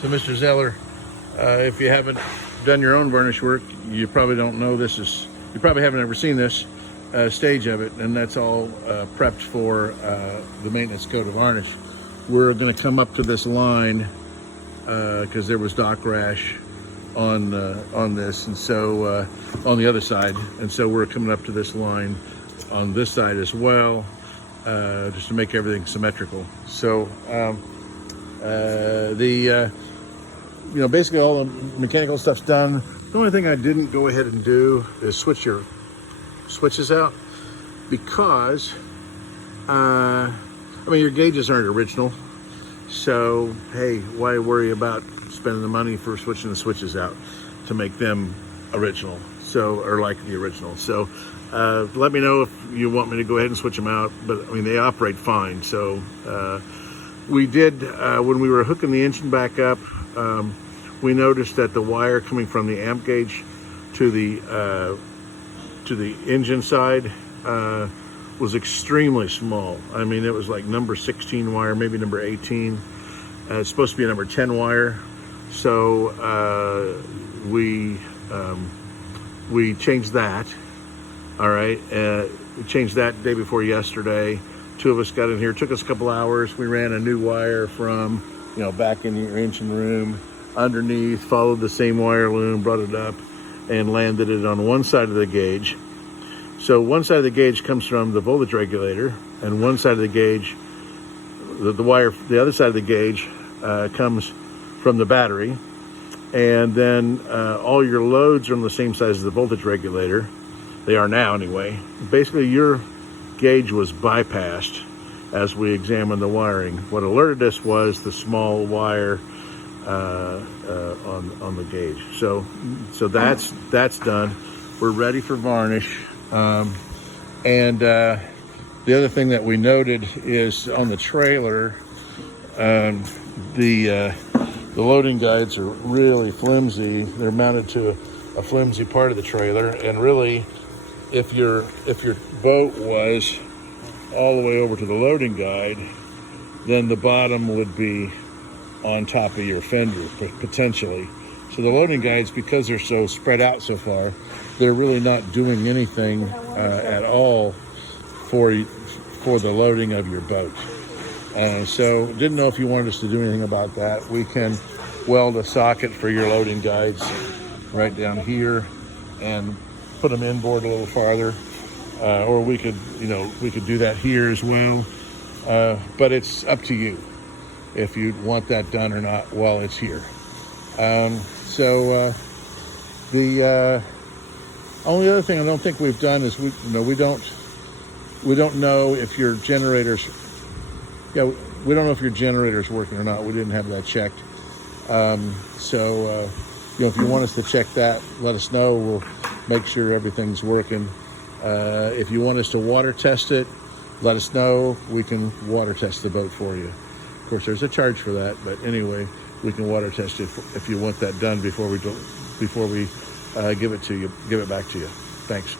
So Mr. Zeller, if you haven't done your own varnish work, you probably don't know this is, you probably haven't ever seen this stage of it, and that's all prepped for the maintenance coat of varnish. We're gonna come up to this line because there was dock rash on this, and so on the other side, and so we're coming up to this line on this side as well, just to make everything symmetrical. So you know, basically all the mechanical stuff's done. The only thing I didn't go ahead and do is switch your switches out, because I mean, your gauges aren't original, so hey, why worry about spending the money for switching the switches out to make them original, so, or like the original. So let me know if you want me to go ahead and switch them out, but I mean, they operate fine. So we did, when we were hooking the engine back up, we noticed that the wire coming from the amp gauge to the engine side was extremely small. I mean, it was like number 16 wire, maybe number 18. It's supposed to be a number 10 wire. So we changed that. All right, we changed that day before yesterday. Two of us got in here. It took us a couple hours. We ran a new wire from, you know, back in your engine room underneath, followed the same wire loom, brought it up, and landed it on one side of the gauge. So one side of the gauge comes from the voltage regulator, and one side of the gauge, the wire, the other side of the gauge comes from the battery. And then all your loads are on the same size as the voltage regulator. They are now anyway. Basically, your gauge was bypassed as we examined the wiring. What alerted us was the small wire on the gauge. So that's done. We're ready for varnish. And the other thing that we noted is on the trailer, the loading guides are really flimsy. They're mounted to a flimsy part of the trailer, and really, if your boat was all the way over to the loading guide, then the bottom would be on top of your fender, potentially. So the loading guides, because they're so spread out so far, they're really not doing anything at all for the loading of your boat. So didn't know if you wanted us to do anything about that. We can weld a socket for your loading guides right down here and put them inboard a little farther, or we could do that here as well. But it's up to you if you want that done or not while it's here. The only other thing I don't think we've done is we don't know if your generator's we don't know if your generator's working or not. We didn't have that checked. If you want us to check that, let us know. We'll make sure everything's working. If you want us to water test it, let us know. We can water test the boat for you. Of course, there's a charge for that, but anyway, we can water test it if you want that done before we give it back to you. Thanks.